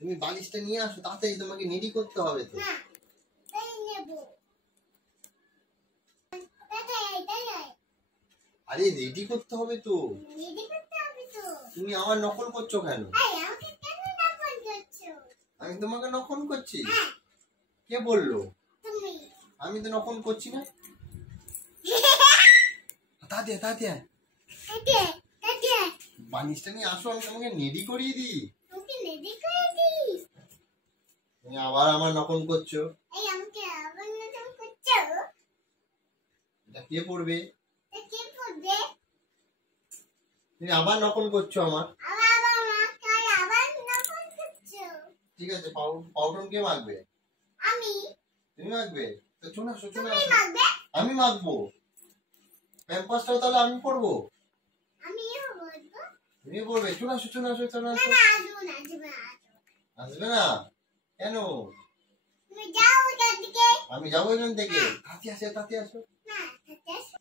তুমি বালিশটা নিয়ে আসো তাড়াতাড়ি, তোমাকে রেডি করতে হবে তো। না তাই নেব। আরে রেডি করতে হবে তো। রেডি করতে হবে তো। তুমি আমার নকল করছো কেন? আমাকে কেন নকল করছো? আমি তোমাকে নকল করছি? হ্যাঁ। কে বললো? তুমি। আমি তো নকল করছি না। তাড়াতাড়ি তাড়াতাড়ি বালিশটা নিয়ে আসো, আমি তোমাকে রেডি করিয়ে দিই। ওকে রেডি করে দিই। তুমি আবার আমার নকল করছো। আমাকে আবার নকল করছো? এটা কে পড়বে? কে পড়বে? তুমি আবার নকল করছো আমার। আবার নকল করছো? ঠিক আছে, পাউডার কে মাখবে? আমি। তুমি মাখবে? তো চলে আসো চলে তুমি আসো। মাখবে? আমি মাখবো। প্যাম্পাসটাও তাহলে আমি পরবো। আমিও পরবো। তুমি পরবে? চলে আসো চলে আসো চলে আসো। না আসবো না, আসবে না কেন? তুমি যাও এখান থেকে। আমি যাবো এখান থেকে? তাতে আসো তাতে আসো। না তাতে আসো।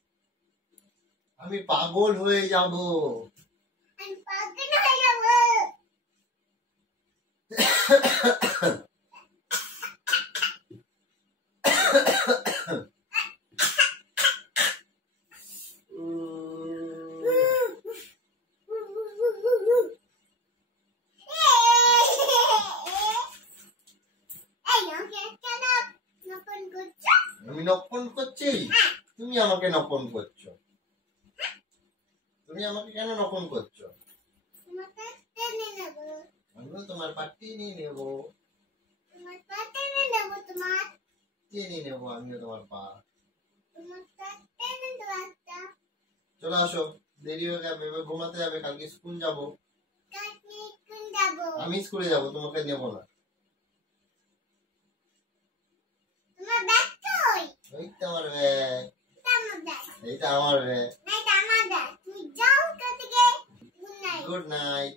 আমি পাগল হয়ে যাব। আমি পাগল হয়ে যাবো। আমি নকল করছি? তুমি আমাকে নকল করছো? তুমি আমাকে কেন নকল করছো? আমিও তোমার পা টেনে নেবো। টেনে নেবো আমিও তোমার পা। চলে আসো, দেরি হয়ে যাবে, এবার ঘুমাতে যাবে, কালকে স্কুল যাবো। আমি স্কুলে যাবো, তোমাকে নেবো না। এইটা আমার ব্যাগ। এইটা আমার ব্যাগ। Good night.